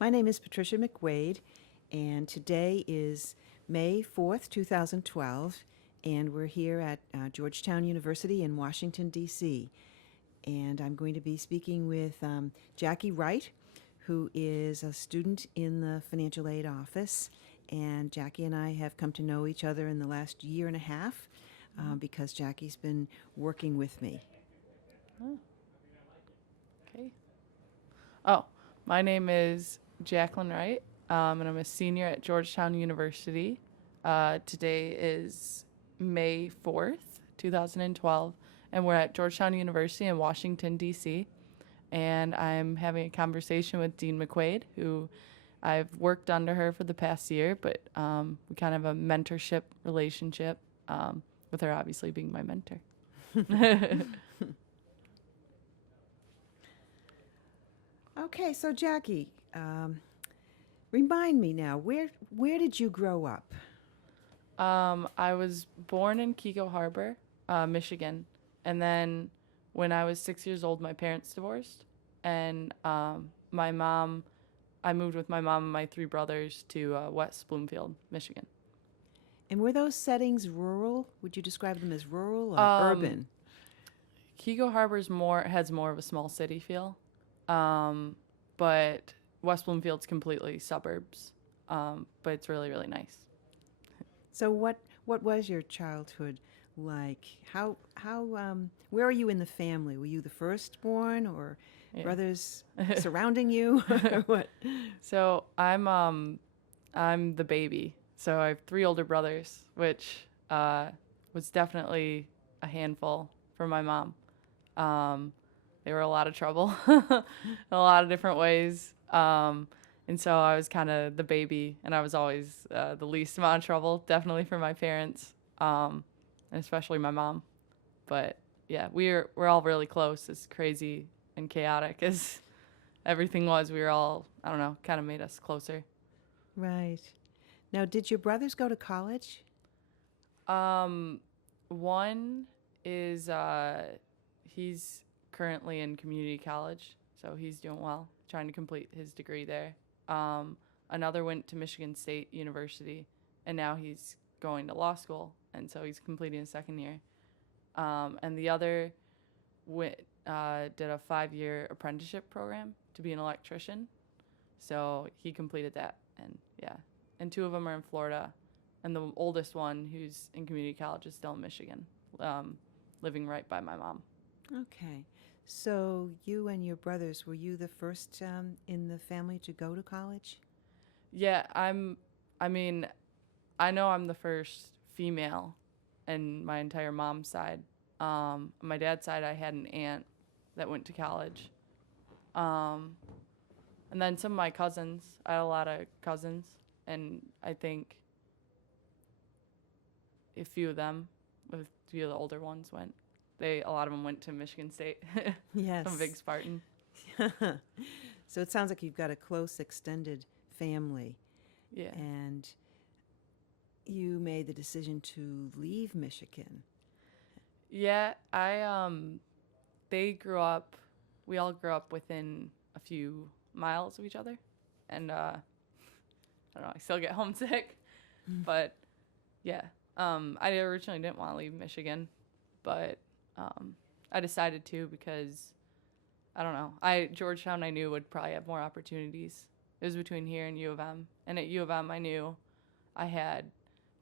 My name is Patricia McWade, and today is May 4th, 2012, and we're here at Georgetown University in Washington, D.C. And I'm going to be speaking with Jackie Wright, who is a student in the financial aid office. And Jackie and I have come to know each other in the last year and a half because Jackie's been working with me. Oh, okay. Oh, my name is Jaclyn Wright, and I'm a senior at Georgetown University. Today is May 4th, 2012, and we're at Georgetown University in Washington, D.C., and I'm having a conversation with Dean McQuaid, who I've worked under her for the past year, but we kind of have a mentorship relationship, with her obviously being my mentor. Okay, so Jackie, remind me now, where did you grow up? I was born in Kiko Harbor, Michigan, and then when I was 6 years old, my parents divorced, and I moved with my mom and my three brothers to West Bloomfield, Michigan. And were those settings rural? Would you describe them as rural or Um, urban? Kiko Harbor's has more of a small city feel, but West Bloomfield's completely suburbs, but it's really really nice. So what was your childhood like? How where are you in the family? Were you the firstborn or Yeah. brothers surrounding you or what? So I'm the baby. So I have three older brothers, which was definitely a handful for my mom. They were a lot of trouble, in a lot of different ways. And so I was kind of the baby, and I was always the least amount of trouble, definitely for my parents, and especially my mom. But yeah, we're all really close. As crazy and chaotic as everything was, we were all, I don't know, kind of made us closer. Right. Now, did your brothers go to college? Um, One is he's currently in community college, so he's doing well, trying to complete his degree there. Um, Another went to Michigan State University, and now he's going to law school, and so he's completing his second year. And the other went did a 5-year apprenticeship program to be an electrician, so he completed that, and yeah, and two of them are in Florida, and the oldest one, who's in community college, is still in Michigan, living right by my mom. Okay. So you and your brothers, were you the first in the family to go to college? Yeah, I mean, I know I'm the first female in my entire mom's side. On my dad's side, I had an aunt that went to college. Um, and then some of my cousins, I had a lot of cousins, and I think a few of them, a few of the older ones went. A lot of them went to Michigan State. I'm a Yes. big Spartan. So it sounds like you've got a close extended family, Yeah. and you made the decision to leave Michigan. Yeah, they grew up, we all grew up within a few miles of each other. And I don't know, I still get homesick. But yeah, I originally didn't want to leave Michigan, but I decided to because I don't know. Georgetown I knew would probably have more opportunities. It was between here and U of M, and at U of M I knew I had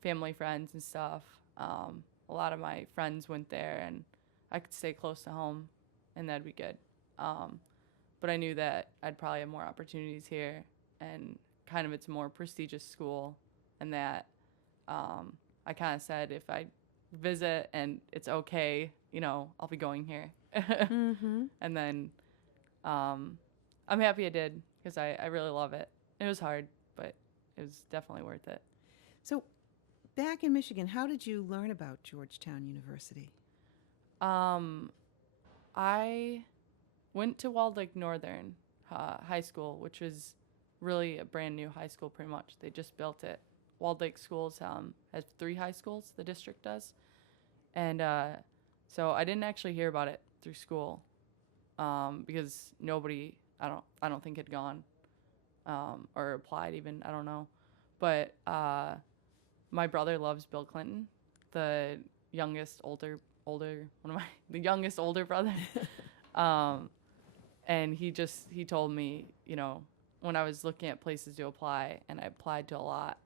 family friends and stuff. A lot of my friends went there, and I could stay close to home, and that'd be good. Um, but I knew that I'd probably have more opportunities here, and kind of it's a more prestigious school, and that I kind of said if I visit and it's okay, I'll be going here. Mm-hmm. And then I'm happy I did because I really love it. It was hard, but it was definitely worth it. So back in Michigan, how did you learn about Georgetown University? Um, I went to Walled Lake Northern High School, which was really a brand new high school pretty much. They just built it. Walled Lake Schools has 3 high schools, the district does. And so I didn't actually hear about it through school because nobody, I don't think had gone. or applied even. I don't know. But my brother loves Bill Clinton, the youngest older one of my the youngest older brother. And he told me, when I was looking at places to apply, and I applied to a lot,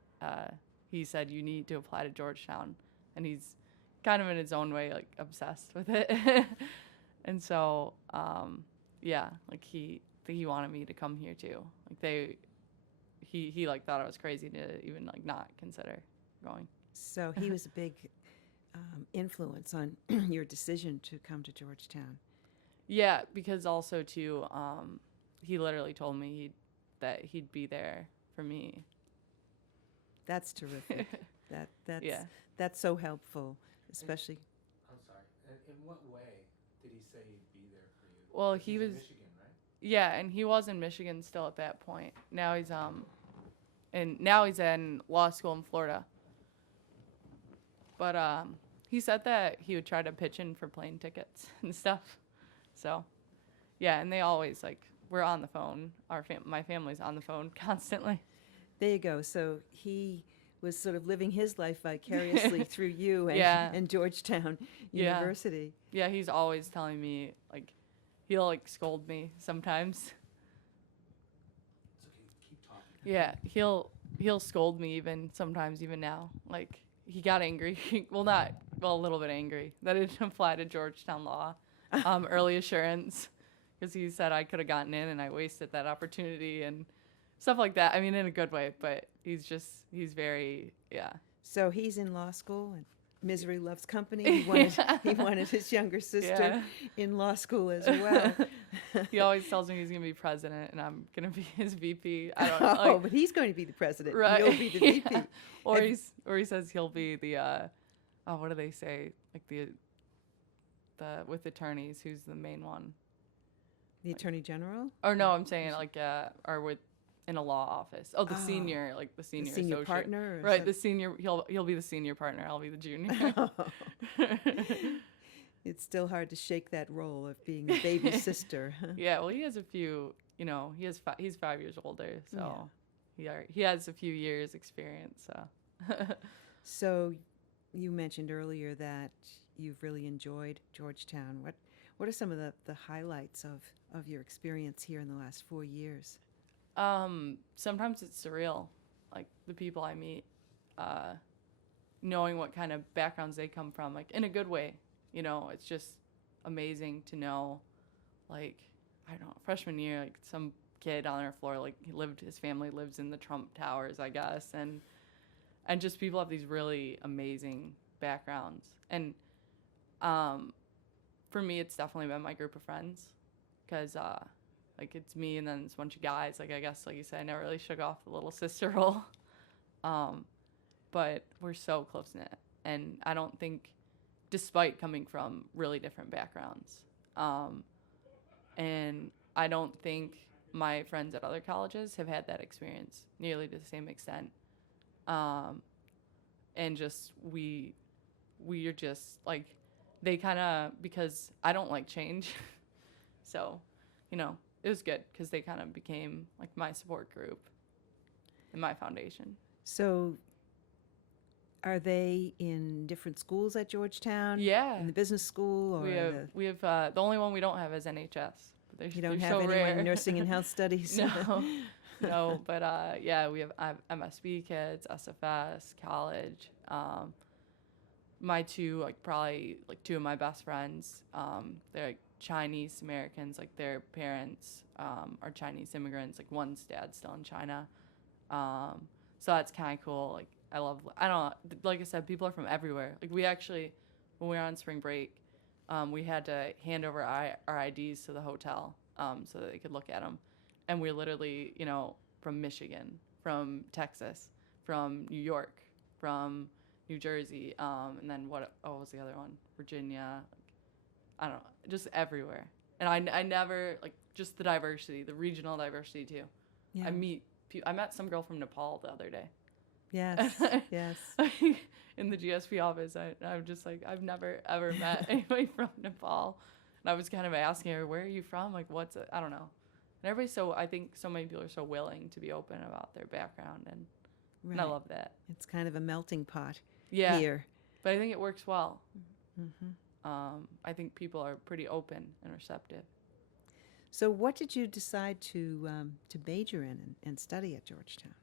he said, you need to apply to Georgetown. And he's kind of in his own way, like, obsessed with it. And so, like, he wanted me to come here too. Like, he like thought I was crazy to even like not consider going. So he was a big influence on your decision to come to Georgetown. Yeah, because also too, he literally told me that he'd be there for me. That's terrific. That's so helpful, especially. I'm sorry. In what way did he say he'd be there for you? Well, He's he in was. Michigan, right? Yeah, and he was in Michigan still at that point. Now he's now he's in law school in Florida. But he said that he would try to pitch in for plane tickets and stuff. So, yeah, and they always we're on the phone. My family's on the phone constantly. There you go. So he was sort of living his life vicariously through you and Georgetown University. Yeah, he's always telling me, he'll scold me sometimes. It's okay. Keep talking. Yeah, he'll scold me even now. Like, he got angry. A little bit angry that it didn't apply to Georgetown Law, early assurance, because he said I could have gotten in and I wasted that opportunity and stuff like that. I mean, in a good way, but he's very, yeah. So he's in law school, and misery loves company. He wanted his younger sister in law school as well. He always tells me he's going to be president and I'm going to be his VP. I don't know. But he's going to be the president. Right. You'll be the VP. Or he says he'll be the, what do they say? Like the with attorneys, who's the main one? The attorney general? Or no, I'm saying or with in a law office. Oh, the senior The senior associate. partner? Or Right, some- the senior. He'll be the senior partner. I'll be the junior. It's still hard to shake that role of being a baby sister. Yeah, well, he has a few. He's 5 years older, so he has a few years experience. So. So, you mentioned earlier that you've really enjoyed Georgetown. What are some of the highlights of your experience here in the last 4 years? Sometimes it's surreal, like the people I meet, knowing what kind of backgrounds they come from, like in a good way. It's just amazing to know, I don't know, freshman year, some kid on our floor, his family lives in the Trump Towers, I guess, and just people have these really amazing backgrounds. And for me, it's definitely been my group of friends, because it's me and then it's a bunch of guys. I guess, like you said, I never really shook off the little sister role. But we're so close-knit. And I don't think, despite coming from really different backgrounds, and I don't think my friends at other colleges have had that experience nearly to the same extent. And just, we are just, they kind of, because I don't like change. So, it was good because they kind of became my support group and my foundation. So, are they in different schools at Georgetown? Yeah. In the business school? Or we have the only one we don't have is NHS. you don't they're have so anyone rare. in nursing and health studies? No, but we have MSB kids, SFS, college. My two, probably two of my best friends, they're Chinese Americans, their parents are Chinese immigrants, one's dad's still in China. So that's kind of cool. I don't know, like I said, people are from everywhere. We actually, when we were on spring break, we had to hand over our IDs to the hotel so that they could look at them. And we're literally, from Michigan, from Texas, from New York, from New Jersey, and then what was the other one? Virginia. I don't know, just everywhere. And I never, just the diversity, the regional diversity too. Yeah. I met some girl from Nepal the other day. Yes, yes. In the GSP office, I'm just I've never ever met anybody from Nepal. And I was kind of asking her, where are you from? What's it? I don't know. And I think so many people are so willing to be open about their background, and I Right. love that. It's kind of a melting pot Yeah, here. but I think it works well. Hmm. I think people are pretty open and receptive. So, what did you decide to major in and study at Georgetown?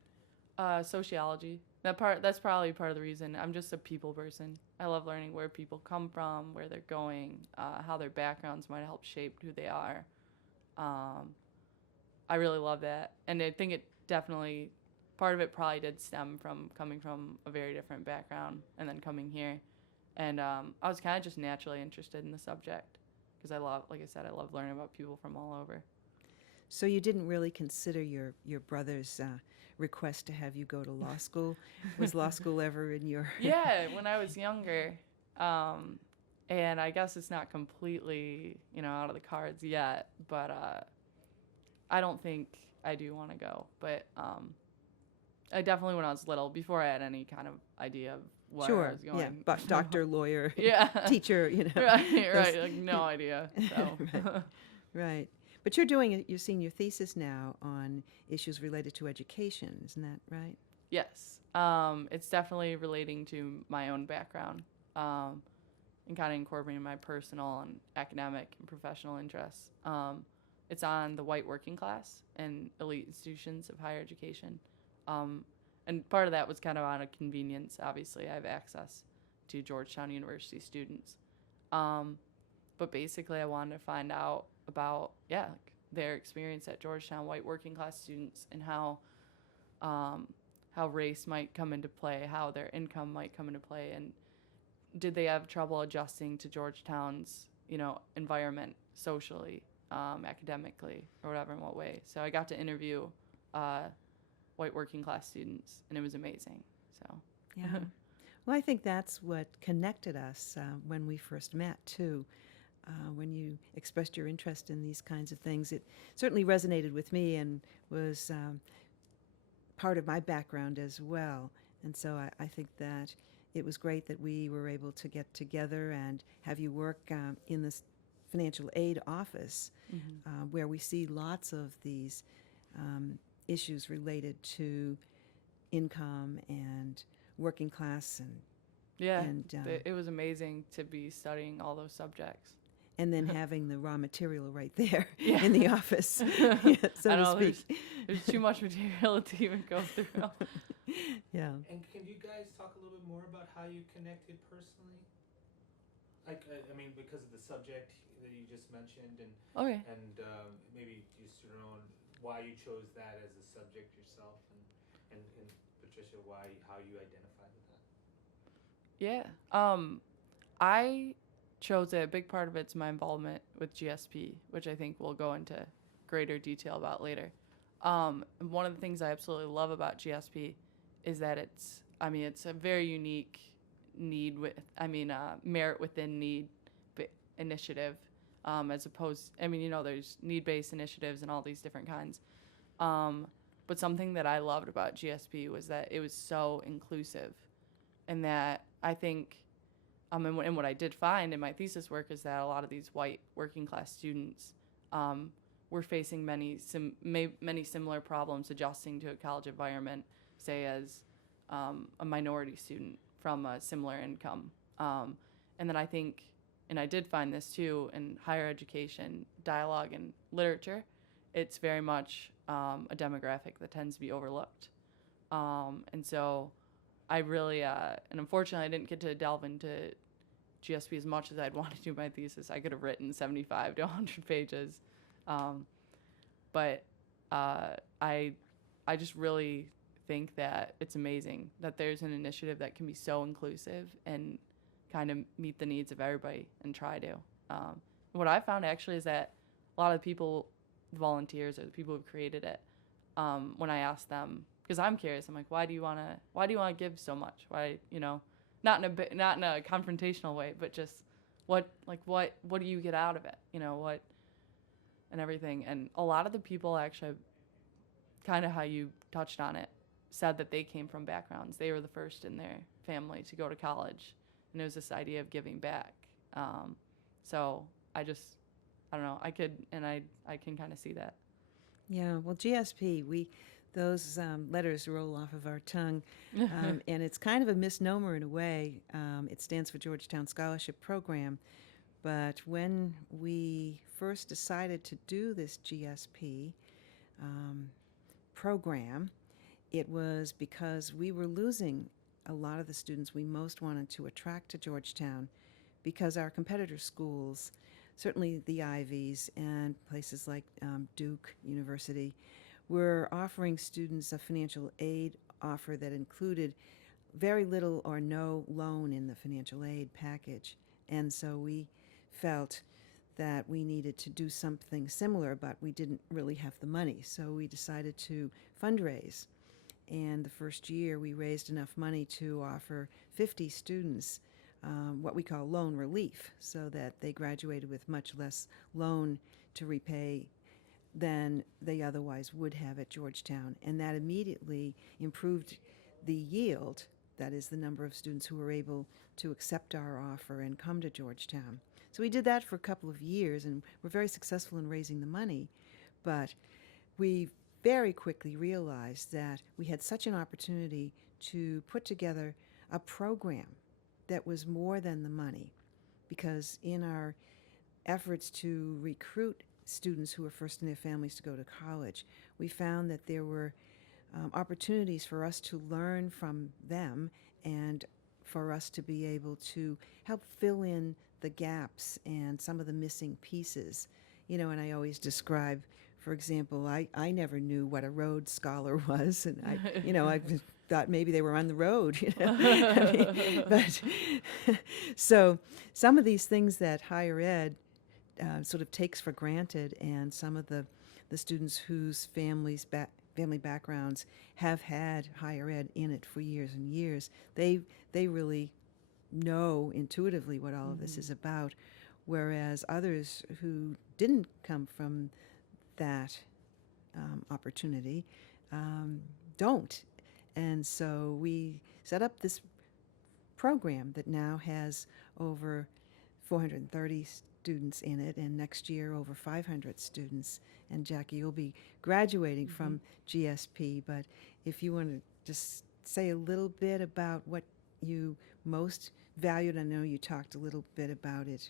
Sociology. That's probably part of the reason. I'm just a people person. I love learning where people come from, where they're going, how their backgrounds might help shape who they are. I really love that, and I think it definitely part of it probably did stem from coming from a very different background and then coming here, and I was kind of just naturally interested in the subject because like I said, I love learning about people from all over. So, you didn't really consider your brother's request to have you go to law school? Was law school ever in your? Yeah, when I was younger, and I guess it's not completely out of the cards yet, but I don't think I do want to go. But I definitely, when I was little, before I had any kind of idea of where I Sure. was going. Yeah. But doctor, lawyer, Yeah. teacher. Right. those- Like no idea. So. Right. Right. But you're doing your senior thesis now on issues related to education, isn't that right? Yes. It's definitely relating to my own background, and kind of incorporating my personal and academic and professional interests. It's on the white working class and elite institutions of higher education. And part of that was kind of out of convenience. Obviously, I have access to Georgetown University students. But basically, I wanted to find out about, like their experience at Georgetown, white working class students, and how race might come into play, how their income might come into play, and did they have trouble adjusting to Georgetown's, environment socially, academically, or whatever, in what way. So I got to interview white working class students, and it was amazing. So Yeah. Well, I think that's what connected us when we first met, too. When you expressed your interest in these kinds of things, it certainly resonated with me and was part of my background as well. And so I think that it was great that we were able to get together and have you work in this financial aid office, where we see lots of these issues related to income and working class yeah, and it was amazing to be studying all those subjects. and then having the raw material right there Yeah. in the office, so I to know speak. there's too much material to even go through. Yeah. And can you guys talk a little bit more about how you connected personally? Like, I mean, because of the subject that you just mentioned, and Okay. maybe just why you chose that as a subject yourself, and Patricia, how you identified with that. Yeah. I chose it. A big part of it's my involvement with GSP, which I think we'll go into greater detail about later. And one of the things I absolutely love about GSP is that it's a very unique merit within need initiative, as opposed, there's need-based initiatives and all these different kinds. But something that I loved about GSP was that it was so inclusive, and that I think, and what I did find in my thesis work is that a lot of these white working class students were facing many similar problems adjusting to a college environment, say as a minority student from a similar income. And then I think, and I did find this too, in higher education, dialogue and literature, it's very much a demographic that tends to be overlooked. And so I really, and unfortunately I didn't get to delve into GSP as much as I'd wanted to in my thesis. I could have written 75 to 100 pages. But I just really think that it's amazing that there's an initiative that can be so inclusive and kind of meet the needs of everybody and try to. What I found actually is that a lot of the people, the volunteers or the people who've created it, when I asked them, because I'm curious, I'm like, why do you want to give so much? Why, not in a confrontational way, but just what do you get out of it? What and everything. And a lot of the people actually, kind of how you touched on it, said that they came from backgrounds. They were the first in their family to go to college, and it was this idea of giving back. So I don't know, I can kind of see that. Yeah, well, GSP, those letters roll off of our tongue, and it's kind of a misnomer in a way. It stands for Georgetown Scholarship Program, but when we first decided to do this GSP um, program, it was because we were losing a lot of the students we most wanted to attract to Georgetown because our competitor schools, certainly the Ivies and places like Duke University, were offering students a financial aid offer that included very little or no loan in the financial aid package. And so we felt that we needed to do something similar, but we didn't really have the money. So we decided to fundraise. And the first year, we raised enough money to offer 50 students what we call loan relief, so that they graduated with much less loan to repay than they otherwise would have at Georgetown. And that immediately improved the yield, that is, the number of students who were able to accept our offer and come to Georgetown. So we did that for a couple of years, and we're very successful in raising the money. But we very quickly realized that we had such an opportunity to put together a program that was more than the money, because in our efforts to recruit students who were first in their families to go to college, we found that there were opportunities for us to learn from them and for us to be able to help fill in the gaps and some of the missing pieces. You know, and I always describe, for example, I never knew what a Rhodes Scholar was, and I thought maybe they were on the road, but so some of these things that higher ed sort of takes for granted, and some of the students whose family backgrounds have had higher ed in it for years and years, they really know intuitively what all of this is about, whereas others who didn't come from that opportunity don't. And so we set up this program that now has over 430 students in it, and next year over 500 students. And Jackie, you'll be graduating from GSP, but if you want to just say a little bit about what you most valued. I know you talked a little bit about it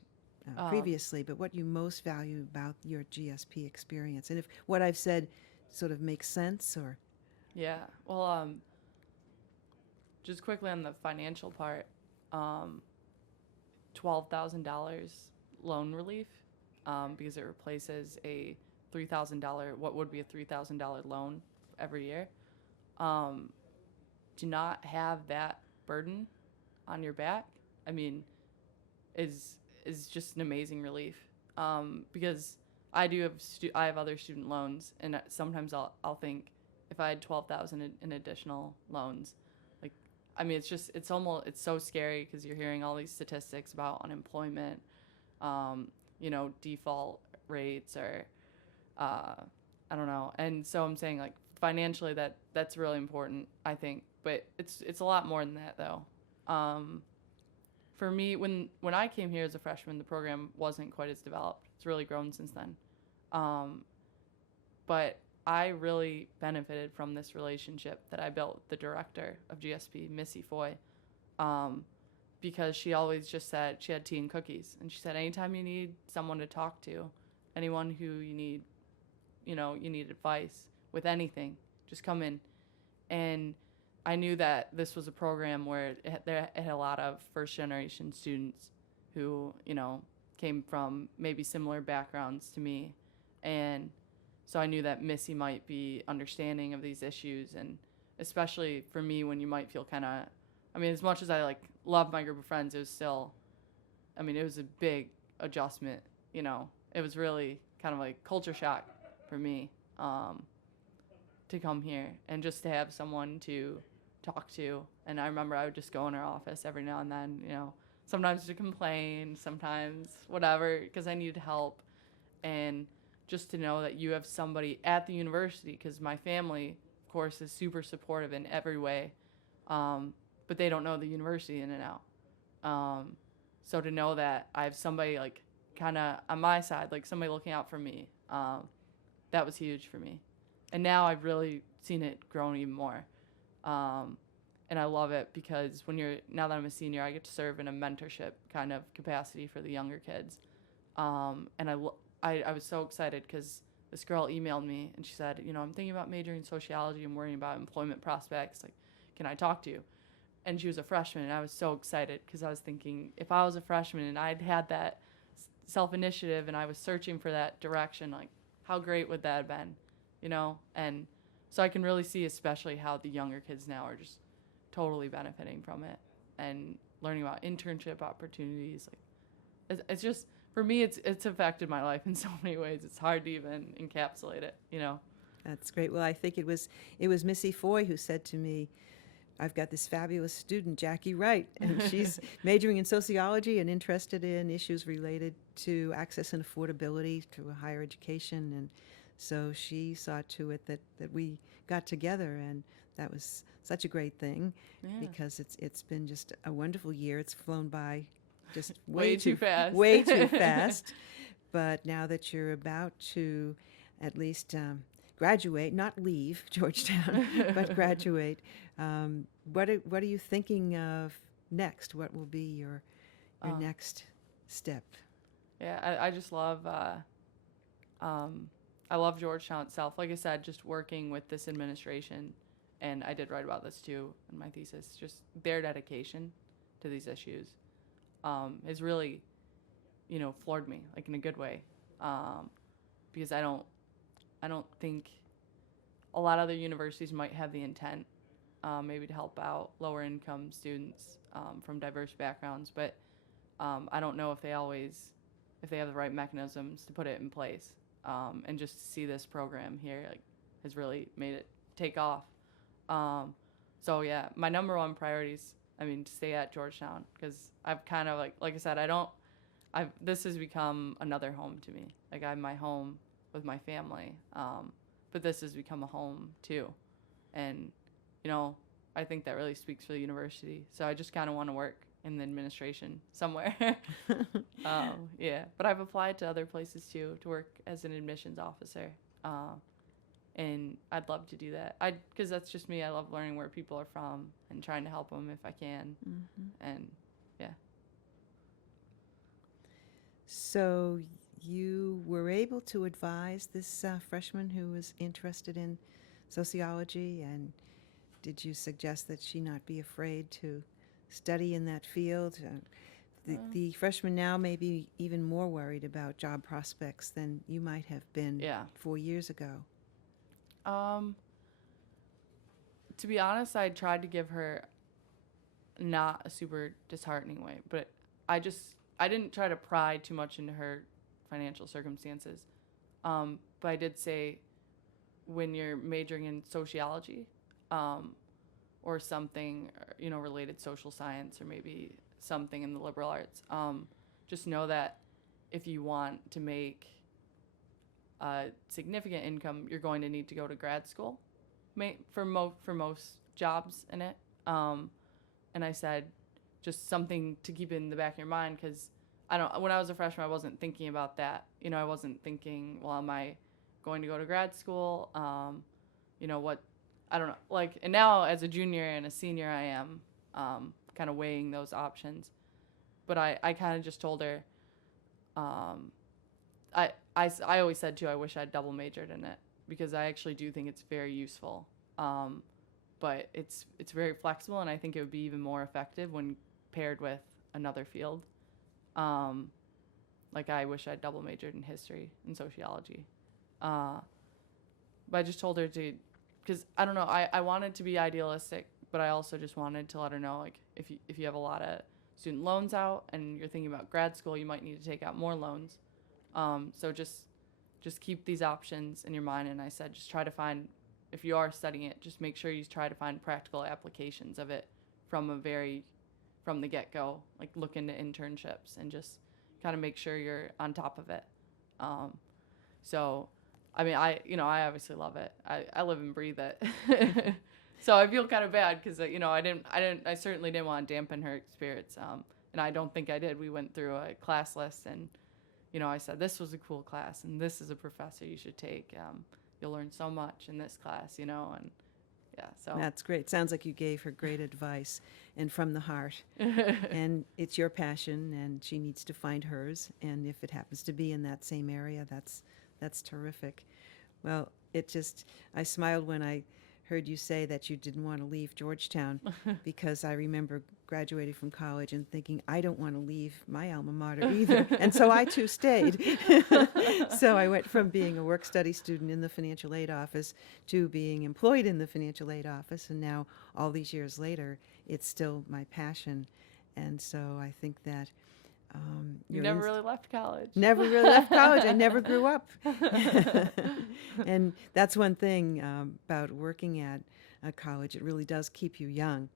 previously, but what you most value about your GSP experience, and if what I've said sort of makes sense, or Yeah. Well, just quickly on the financial part, $12,000 loan relief, because it replaces a $3,000, what would be a $3,000 loan every year. To not have that burden on your back, I mean, is just an amazing relief. Because I do have I have other student loans, and sometimes I'll think if I had 12,000 in additional loans, like, I mean, it's so scary because you're hearing all these statistics about unemployment, default rates, or I don't know. And so I'm saying, like, financially that's really important, I think, but it's a lot more than that though. For me, when I came here as a freshman, the program wasn't quite as developed. It's really grown since then. But I really benefited from this relationship that I built with the director of GSP, Missy Foy, because she always just said, she had tea and cookies, and she said, anytime you need someone to talk to, anyone who you need advice with anything, just come in. And I knew that this was a program where it had a lot of first-generation students who, came from maybe similar backgrounds to me. And so I knew that Missy might be understanding of these issues, and especially for me, when you might feel kind of, as much as I love my group of friends, it was still, it was a big adjustment. It was really kind of like culture shock for me, to come here and just to have someone to talk to. And I remember I would just go in her office every now and then, sometimes to complain, sometimes whatever, because I needed help. And just to know that you have somebody at the university, because my family, of course, is super supportive in every way, but they don't know the university in and out. So to know that I have somebody kind of on my side, somebody looking out for me, that was huge for me. And now I've really seen it grow even more. And I love it because now that I'm a senior, I get to serve in a mentorship kind of capacity for the younger kids. And I was so excited because this girl emailed me and she said, I'm thinking about majoring in sociology and worrying about employment prospects. Like, can I talk to you? And she was a freshman, and I was so excited because I was thinking, if I was a freshman and I'd had that self-initiative and I was searching for that direction, like, how great would that have been, And so I can really see especially how the younger kids now are just totally benefiting from it and learning about internship opportunities. Like, it's just, for me, it's affected my life in so many ways. It's hard to even encapsulate it, That's great. Well, I think it was Missy Foy who said to me, I've got this fabulous student, Wright, and she's majoring in sociology and interested in issues related to access and affordability to a higher education. And so she saw to it that we got together, and that was such a great thing because it's been just a wonderful year. It's flown by just way too fast. Way too fast. But now that you're about to at least graduate, not leave Georgetown, but graduate, what are you thinking of next? What will be your next step? Yeah, I just love I love Georgetown itself. Like I said, just working with this administration, and I did write about this too in my thesis, just their dedication to these issues has really, floored me, like in a good way, because I don't think a lot of other universities might have the intent maybe to help out lower income students from diverse backgrounds, but I don't know if they have the right mechanisms to put it in place. And just to see this program here has really made it take off. So yeah, my number one priorities, to stay at Georgetown, because I've kind of like I said, this has become another home to me. Like, I have my home with my family, but this has become a home too. And, I think that really speaks for the university. So I just kind of want to work in the administration somewhere. Yeah, but I've applied to other places too to work as an admissions officer. And I'd love to do that. Because that's just me. I love learning where people are from and trying to help them if I can. Mm-hmm. And yeah. So you were able to advise this freshman who was interested in sociology, and did you suggest that she not be afraid to study in that field? The freshmen now may be even more worried about job prospects than you might have been 4 years ago. To be honest, I tried to give her not a super disheartening way, but I didn't try to pry too much into her financial circumstances. But I did say, when you're majoring in sociology, or something, related social science, or maybe something in the liberal arts, just know that if you want to make a significant income, you're going to need to go to grad school for most jobs in it. And I said, just something to keep in the back of your mind, because when I was a freshman, I wasn't thinking about that. I wasn't thinking, well, am I going to go to grad school? What, I don't know. And now as a junior and a senior, I am kind of weighing those options. But I kind of just told her, I always said too, I wish I'd double majored in it, because I actually do think it's very useful. But it's very flexible, and I think it would be even more effective when paired with another field. I wish I'd double majored in history and sociology. But I just told her to, because I don't know, I wanted to be idealistic, but I also just wanted to let her know, if you have a lot of student loans out and you're thinking about grad school, you might need to take out more loans. So just keep these options in your mind. And I said, just try to find, if you are studying it, just make sure you try to find practical applications of it from the get-go. Look into internships and just kind of make sure you're on top of it. So, I obviously love it. I live and breathe it. So I feel kind of bad because, I certainly didn't want to dampen her spirits. And I don't think I did. We went through a class list, and, I said this was a cool class and this is a professor you should take. You'll learn so much in this class, and yeah, so. That's great. Sounds like you gave her great advice and from the heart. And it's your passion, and she needs to find hers. And if it happens to be in that same area, that's terrific. Well, I smiled when I heard you say that you didn't want to leave Georgetown, because I remember graduating from college and thinking, I don't want to leave my alma mater either. And so I too stayed. So I went from being a work study student in the financial aid office to being employed in the financial aid office. And now, all these years later, it's still my passion. And so I think that You never really left college. Never really left college. I never grew up. And that's one thing about working at a college. It really does keep you young,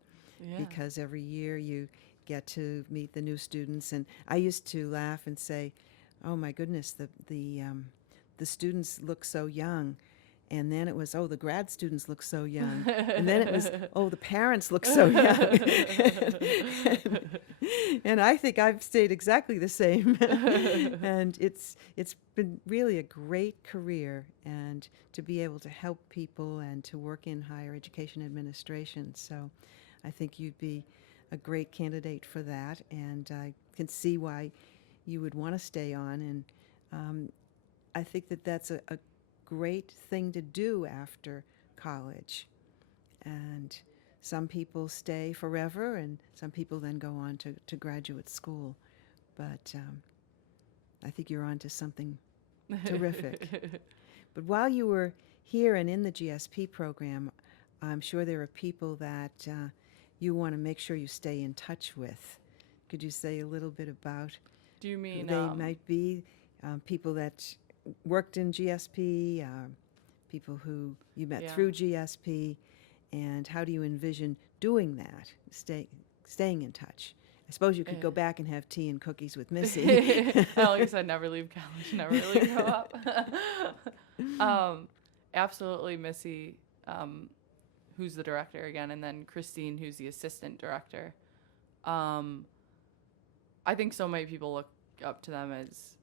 because every year you get to meet the new students. And I used to laugh and say, oh my goodness, the students look so young. And then it was, oh, the grad students look so young. And then it was, oh, the parents look so young. And I think I've stayed exactly the same. And it's been really a great career, and to be able to help people and to work in higher education administration. So I think you'd be a great candidate for that, and I can see why you would want to stay on. And I think that that's a great thing to do after college. And some people stay forever, and some people then go on to graduate school. But I think you're on to something terrific. But while you were here and in the GSP program, I'm sure there are people that you want to make sure you stay in touch with. Could you say a little bit about Do you mean who they might be? People that worked in GSP, people who you met through GSP, and how do you envision doing that, staying in touch? I suppose you could go back and have tea and cookies with Missy. Well, like I said, never leave college, never really grow up. Absolutely Missy, who's the director again, and then Christine, who's the assistant director. I think so many people look up to them as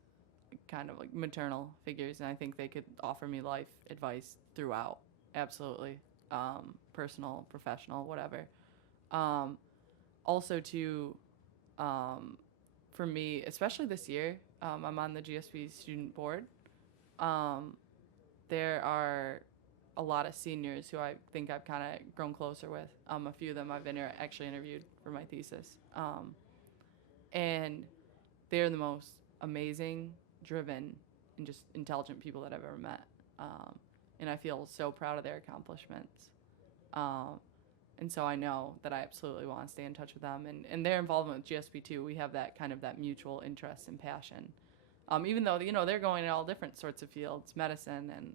kind of like maternal figures, and I think they could offer me life advice throughout. Absolutely. Personal, professional, whatever. Also too, for me, especially this year, I'm on the GSP student board. There are a lot of seniors who I think I've kind of grown closer with. A few of them I've been actually interviewed for my thesis. And they're the most amazing, driven, and just intelligent people that I've ever met. And I feel so proud of their accomplishments. And so I know that I absolutely want to stay in touch with them. And their involvement with GSP too, we have that kind of that mutual interest and passion. Even though, they're going in all different sorts of fields, medicine and,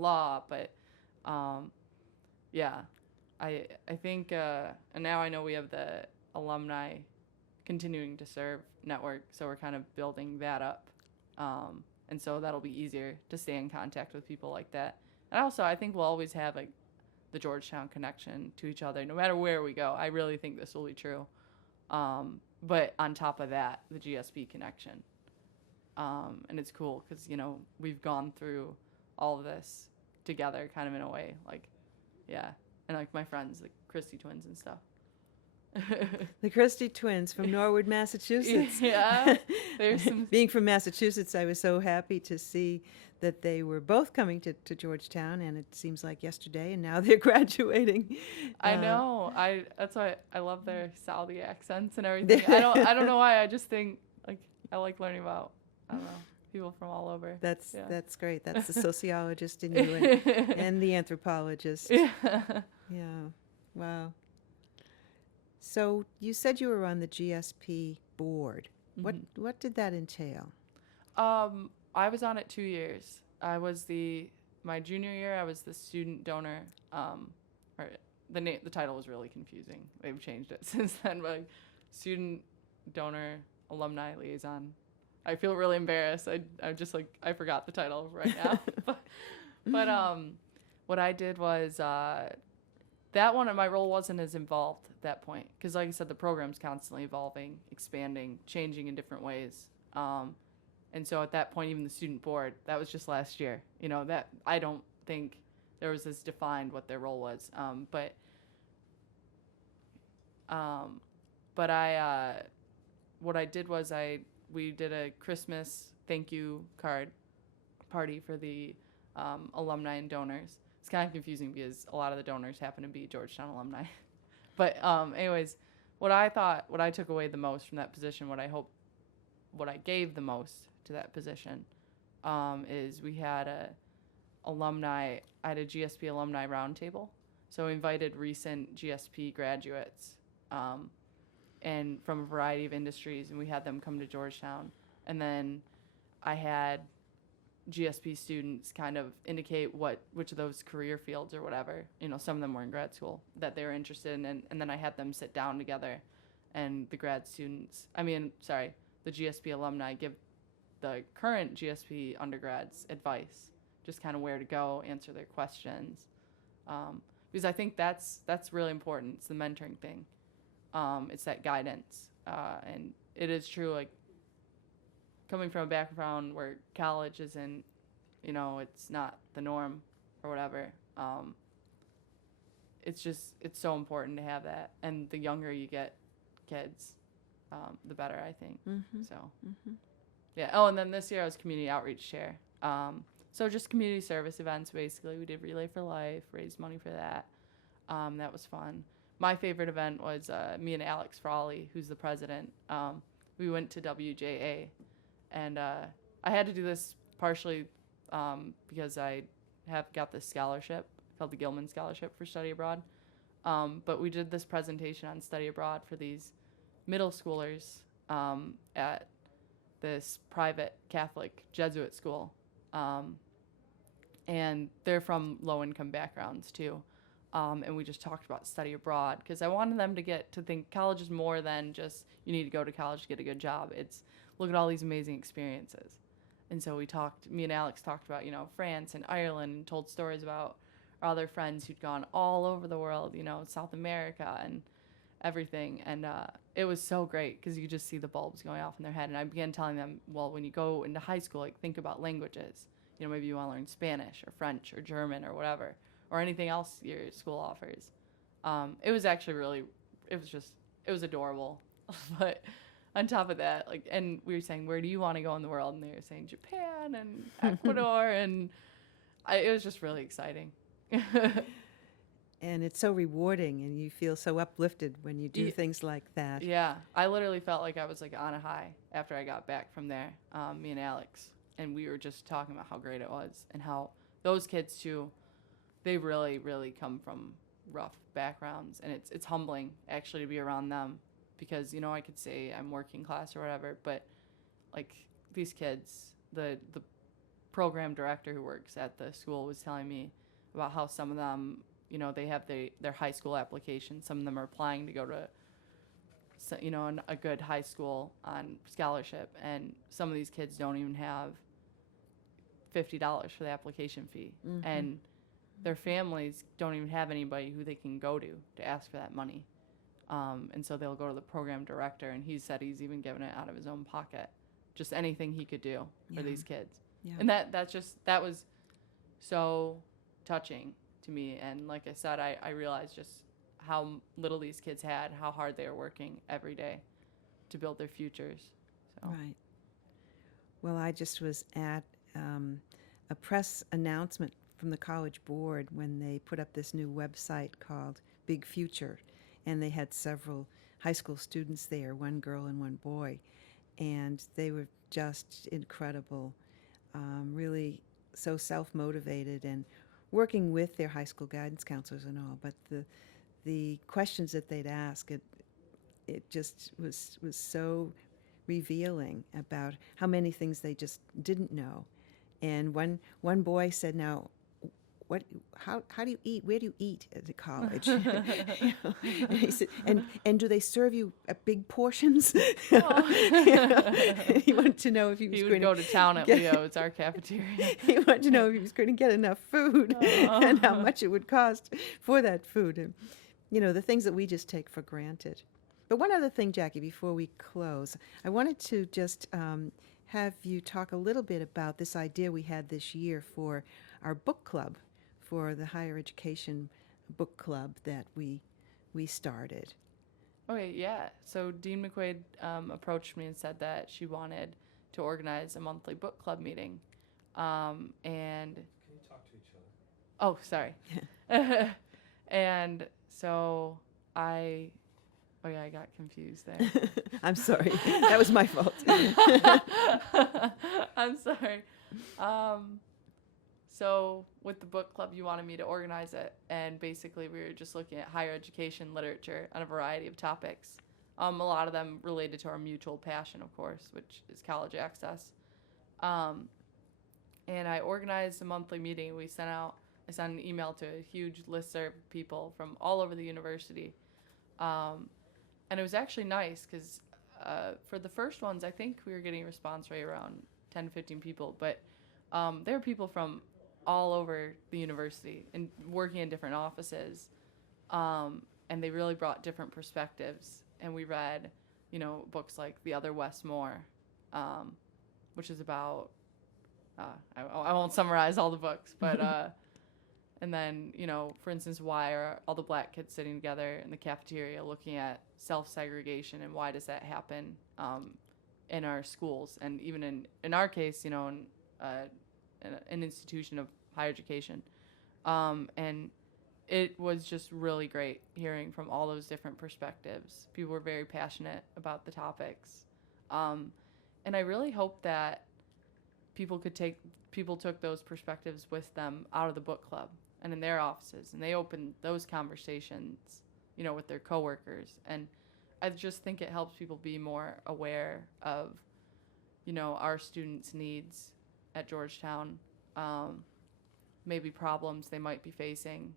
law, but yeah, I think, and now I know we have the alumni continuing to serve network, so we're kind of building that up. And so that'll be easier to stay in contact with people like that. And also, I think we'll always have like the Georgetown connection to each other, no matter where we go. I really think this will be true. But on top of that, the GSP connection. And it's cool because, we've gone through all of this together kind of in a way. Like, yeah. And like my friends, the Christie twins and stuff. The Christie twins from Norwood, Massachusetts. Yeah. There's some... Being from Massachusetts, I was so happy to see that they were both coming to Georgetown, and it seems like yesterday, and now they're graduating. I know. That's why I love their Saudi accents and everything. I don't know why. I just think I like learning about, I don't know, people from all over. That's great. That's the sociologist in you and the anthropologist. Yeah. Yeah. Wow. So you said you were on the GSP board. Mm-hmm. What did that entail? I was on it 2 years. My junior year, I was the student donor. Or the title was really confusing. They've changed it since then. But student donor alumni liaison. I feel really embarrassed. I'm just I forgot the title right now. but what I did was that one, my role wasn't as involved at that point because, like I said, the program's constantly evolving, expanding, changing in different ways. And so at that point, even the student board, that was just last year, that I don't think there was as defined what their role was. But what I did was we did a Christmas thank you card party for the alumni and donors. It's kind of confusing because a lot of the donors happen to be Georgetown alumni. But anyways, what I took away the most from that position, what I gave the most to that position, is we had I had a GSP alumni roundtable. So we invited recent GSP graduates, and from a variety of industries, and we had them come to Georgetown. And then I had GSP students kind of indicate which of those career fields or whatever, some of them were in grad school, that they were interested in, and then I had them sit down together, and the GSP alumni give the current GSP undergrads advice, just kind of where to go, answer their questions, because I think that's really important. It's the mentoring thing. It's that guidance, and it is true, like, coming from a background where college isn't, it's not the norm or whatever, it's so important to have that. And the younger you get kids, the better, I think. Mm-hmm. So, yeah. Oh, and then this year I was community outreach chair. So just community service events, basically. We did Relay for Life, raised money for that. That was fun. My favorite event was me and Alex Frawley, who's the president. We went to WJA. And I had to do this partially because I have got this scholarship called the Gilman Scholarship for Study Abroad. But we did this presentation on study abroad for these middle schoolers at this private Catholic Jesuit school. And they're from low-income backgrounds, too. And we just talked about study abroad because I wanted them to get to think college is more than just you need to go to college to get a good job. It's look at all these amazing experiences. And so me and Alex talked about, France and Ireland, and told stories about our other friends who'd gone all over the world, South America and everything. And it was so great because you could just see the bulbs going off in their head. And I began telling them, well, when you go into high school, like, think about languages. Maybe you want to learn Spanish or French or German or whatever, or anything else your school offers. It was actually it was adorable. But on top of that, and we were saying, where do you want to go in the world? And they were saying Japan and Ecuador, and it was just really exciting. And it's so rewarding, and you feel so uplifted when you do things like that. Yeah, I literally felt like I was on a high after I got back from there, me and Alex, and we were just talking about how great it was and how those kids too, they really, really come from rough backgrounds, and it's humbling actually to be around them. Because, I could say I'm working class or whatever, but, these kids, the program director who works at the school was telling me about how some of them, they have their high school application. Some of them are applying to go to, a good high school on scholarship, and some of these kids don't even have $50 for the application fee. Mm-hmm. And their families don't even have anybody who they can go to ask for that money. And so they'll go to the program director, and he said he's even given it out of his own pocket, just anything he could do for these kids. Yeah. And that was so touching to me. And like I said, I realized just how little these kids had, how hard they were working every day to build their futures. So. Right. Well, I just was at a press announcement from the college board when they put up this new website called Big Future. And they had several high school students there, one girl and one boy. And they were just incredible, really so self-motivated and working with their high school guidance counselors and all. But the questions that they'd ask, it just was so revealing about how many things they just didn't know. And one boy said, now, how do you eat? Where do you eat at college? And he said, and do they serve you big portions? He wanted to know if he was going to go to town at Leo's, our cafeteria. He wanted to know if he was going to get enough food and how much it would cost for that food. And, the things that we just take for granted. But one other thing, Jackie, before we close, I wanted to just have you talk a little bit about this idea we had this year for our book club, for the higher education book club that we started. Okay, yeah. So Dean McQuaid approached me and said that she wanted to organize a monthly book club meeting. And Can you talk to each other? oh, sorry. And so I got confused there. I'm sorry. That was my fault. I'm sorry. So with the book club, you wanted me to organize it, and basically we were just looking at higher education literature on a variety of topics. A lot of them related to our mutual passion, of course, which is college access. And I organized a monthly meeting. I sent an email to a huge listserv of people from all over the university. And it was actually nice because for the first ones, I think we were getting a response rate around 10 to 15 people. But there were people from all over the university and working in different offices. And they really brought different perspectives. And we read, books like The Other Westmore, which is about, I won't summarize all the books, but, and then, for instance, why are all the black kids sitting together in the cafeteria looking at self-segregation, and why does that happen in our schools? And even in our case, in an institution of higher education. And it was just really great hearing from all those different perspectives. People were very passionate about the topics. And I really hope that people took those perspectives with them out of the book club and in their offices, and they opened those conversations, with their coworkers. And I just think it helps people be more aware of, our students' needs at Georgetown, maybe problems they might be facing,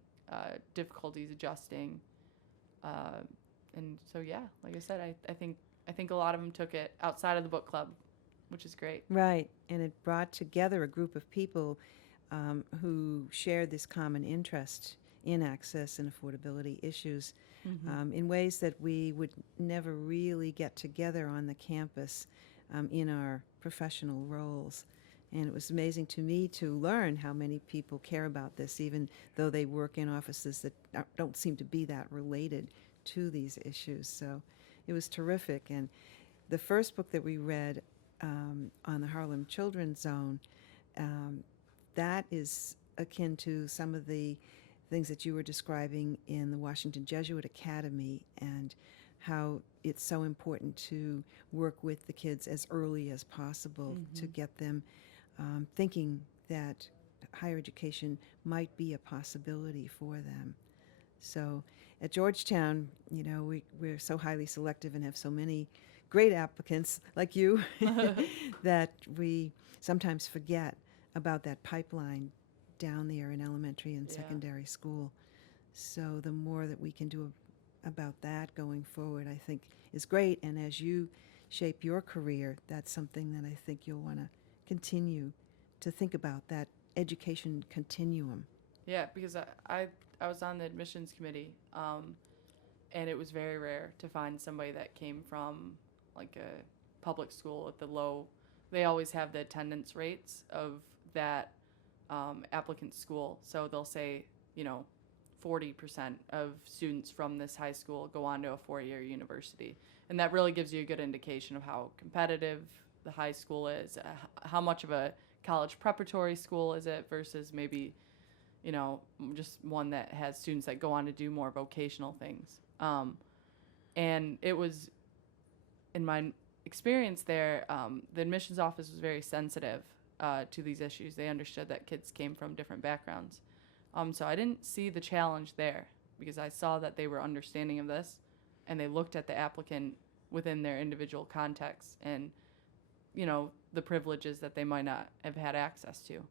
difficulties adjusting. And so, yeah, like I said, I think a lot of them took it outside of the book club, which is great. Right, and it brought together a group of people who shared this common interest in access and affordability issues in ways that we would never really get together on the campus in our professional roles. And it was amazing to me to learn how many people care about this, even though they work in offices that don't seem to be that related to these issues. So it was terrific. And the first book that we read on the Harlem Children's Zone, that is akin to some of the things that you were describing in the Washington Jesuit Academy, and how it's so important to work with the kids as early as possible to get them thinking that higher education might be a possibility for them. So at Georgetown, we're so highly selective and have so many great applicants like you that we sometimes forget about that pipeline down there in elementary and secondary school. So the more that we can do about that going forward, I think is great. And as you shape your career, that's something that I think you'll want to continue to think about, that education continuum. Yeah, because I was on the admissions committee, and it was very rare to find somebody that came from like a public school at the low. They always have the attendance rates of that applicant school. So they'll say, 40% of students from this high school go on to a four-year university. And that really gives you a good indication of how competitive the high school is, how much of a college preparatory school is it versus maybe, just one that has students that go on to do more vocational things. And it was, in my experience there, the admissions office was very sensitive to these issues. They understood that kids came from different backgrounds. So I didn't see the challenge there, because I saw that they were understanding of this, and they looked at the applicant within their individual context and, the privileges that they might not have had access to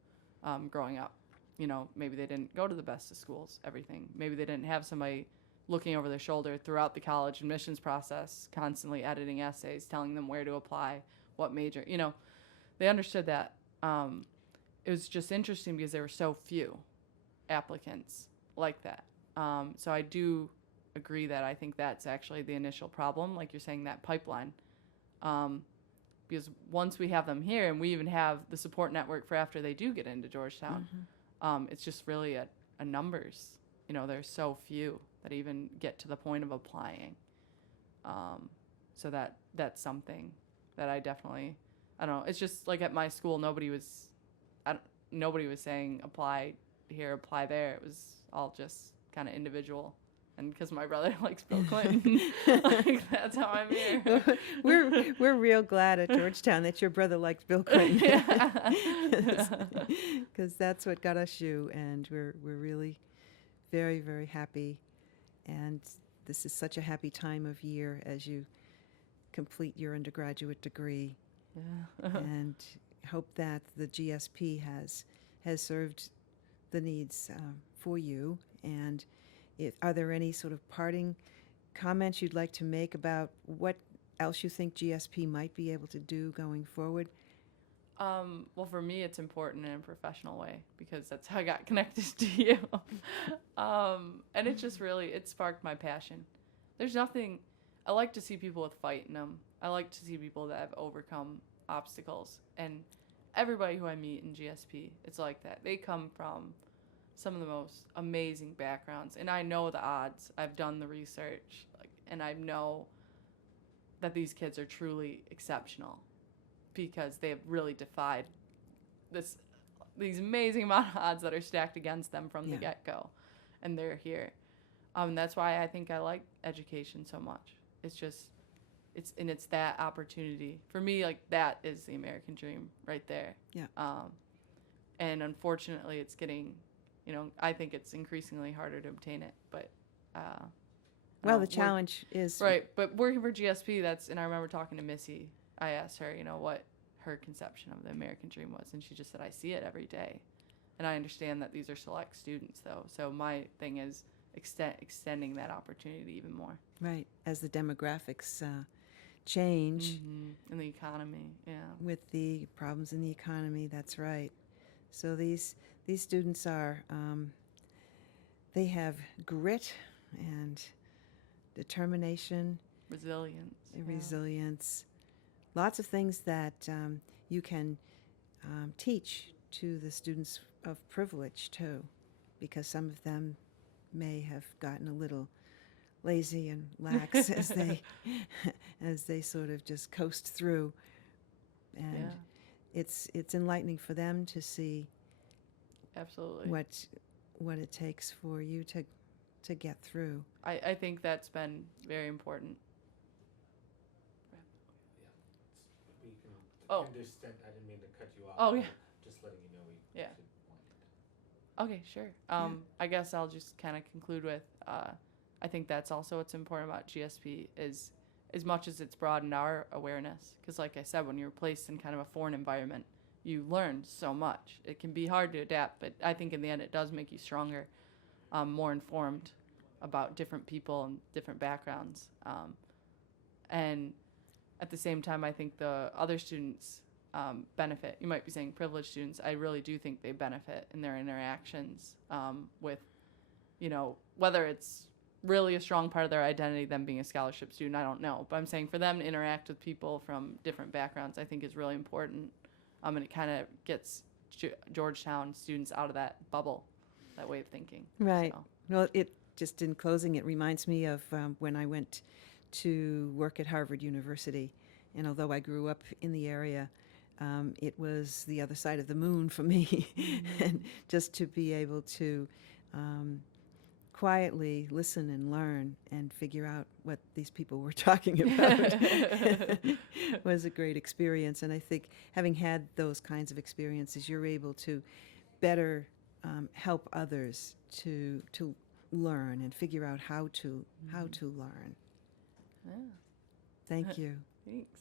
growing up. Maybe they didn't go to the best of schools, everything. Maybe they didn't have somebody looking over their shoulder throughout the college admissions process, constantly editing essays, telling them where to apply, what major. They understood that. It was just interesting because there were so few applicants like that. So I do agree that I think that's actually the initial problem, like you're saying, that pipeline. because once we have them here, and we even have the support network for after they do get into Georgetown, it's just really a numbers. You know, there's so few that even get to the point of applying. So that's something that I definitely, I don't know. It's just like at my school, nobody was saying apply here, apply there. It was all just kind of individual. And because my brother likes Bill Clinton, like, that's how I'm here. We're real glad at Georgetown that your brother likes Bill Clinton, because that's what got us you, and we're really very, very happy. And this is such a happy time of year as you complete your undergraduate degree, and hope that the GSP has served the needs for you. And are there any sort of parting comments you'd like to make about what else you think GSP might be able to do going forward? Well, for me, it's important in a professional way because that's how I got connected to you. And it just really, it sparked my passion. There's nothing, I like to see people with fight in them. I like to see people that have overcome obstacles. And everybody who I meet in GSP, it's like that. They come from some of the most amazing backgrounds, and I know the odds. I've done the research, and I know that these kids are truly exceptional because they have really defied these amazing amount of odds that are stacked against them from the get-go, and they're here. That's why I think I like education so much. It's that opportunity for me. Like, that is the American dream right there. Yeah. And unfortunately, it's getting. I think it's increasingly harder to obtain it, but well, the challenge is right. But working for GSP, and I remember talking to Missy. I asked her, what her conception of the American dream was, and she just said, "I see it every day," and I understand that these are select students, though. So my thing is extending that opportunity even more. Right, as the demographics change, in the economy, with the problems in the economy. That's right. So these students are, they have grit and determination, resilience, lots of things that you can teach to the students of privilege too, because some of them may have gotten a little lazy and lax as they sort of just coast through, and it's enlightening for them to see absolutely what it takes for you to get through. I think that's been very important. We can understand. I didn't mean to cut you off. Oh, yeah. Just letting you know we Yeah. should wind it. Okay, sure. I guess I'll just kind of conclude with I think that's also what's important about GSP is as much as it's broadened our awareness, because like I said, when you're placed in kind of a foreign environment, you learn so much. It can be hard to adapt, but I think in the end it does make you stronger, more informed about different people and different backgrounds. And at the same time, I think the other students benefit. You might be saying privileged students. I really do think they benefit in their interactions with, whether it's really a strong part of their identity, them being a scholarship student, I don't know. But I'm saying for them to interact with people from different backgrounds, I think is really important. And it kind of gets Georgetown students out of that bubble, that way of thinking. Right. So. Well, just in closing, it reminds me of when I went to work at Harvard University. And although I grew up in the area, it was the other side of the moon for me. And just to be able to quietly listen and learn and figure out what these people were talking about was a great experience. And I think having had those kinds of experiences, you're able to better help others to learn and figure out how to learn. Yeah. Thank you. Thanks.